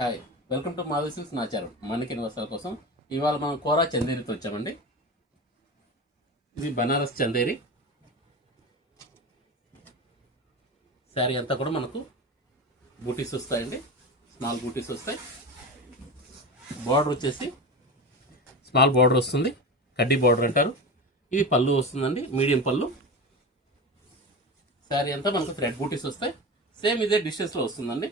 Hi, welcome to Madhavi silks Nacharam. మనకి నివాసాల కోసం ఇవాళ మనం కోరా చందేరితో వచ్చామండి. ఇది బనారస్ చందేరి శారీ అంతా కూడా మనకు బూటీస్ వస్తాయండి. స్మాల్ బూటీస్ వస్తాయి. బార్డర్ వచ్చేసి స్మాల్ బార్డర్ వస్తుంది, కడ్డీ బార్డర్ అంటారు. ఇది పళ్ళు వస్తుందండి, మీడియం పళ్ళు. శారీ అంతా మనకు థ్రెడ్ బూటీస్ వస్తాయి. సేమ్ ఇదే డిస్టెన్స్లో వస్తుందండి.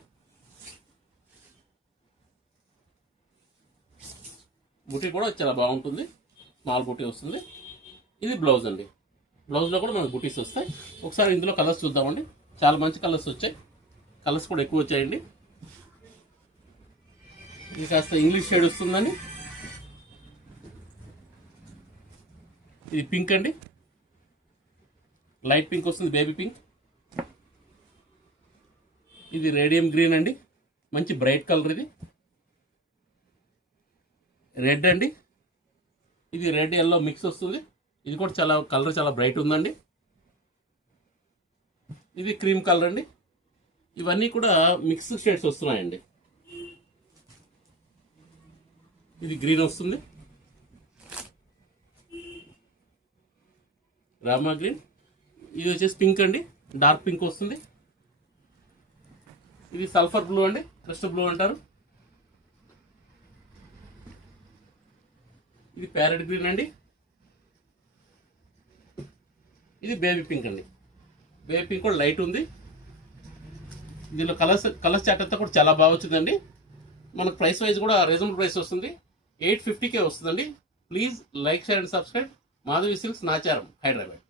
బూటీ కూడా చాలా బాగుంటుంది, స్మాల్ బూటీ వస్తుంది. ఇది బ్లౌజ్ అండి. బ్లౌజ్లో కూడా మనకు బూటీస్ వస్తాయి. ఒకసారి ఇందులో కలర్స్ చూద్దామండి. చాలా మంచి కలర్స్ వచ్చాయి, కలర్స్ కూడా ఎక్కువ వచ్చాయండి. ఇది కాస్త ఇంగ్లీష్ షేడ్ వస్తుందండి. ఇది పింక్ అండి, లైట్ పింక్ వస్తుంది, బేబీ పింక్. ఇది రేడియం గ్రీన్ అండి, మంచి బ్రైట్ కలర్. ఇది రెడ్ అండి, ఇది రెడ్ ఎల్లో మిక్స్ వస్తుంది. ఇది కూడా చాలా కలర్ చాలా బ్రైట్ ఉందండి. ఇది క్రీమ్ కలర్ అండి. ఇవన్నీ కూడా మిక్స్ షేడ్స్ వస్తున్నాయండి. ఇది గ్రీన్ వస్తుంది, రామా గ్రీన్. ఇది వచ్చేసి పింక్ అండి, డార్క్ పింక్ వస్తుంది. ఇది సల్ఫర్ బ్లూ అండి, క్రిస్టల్ బ్లూ అంటారు. ఇది ప్యారెట్ గ్రీన్ అండి. ఇది బేబీ పింక్ అండి. బేబీ పింక్ కూడా లైట్ ఉంది. దీనిలో కలర్స్ చాట్ అంతా కూడా చాలా బాగా వచ్చిందండి. మనకు ప్రైస్ వైజ్ కూడా రీజనబుల్ ప్రైస్ వస్తుంది. 850కే వస్తుందండి. Please like, share and subscribe. Madhavi silks Nacharam, Hyderabad.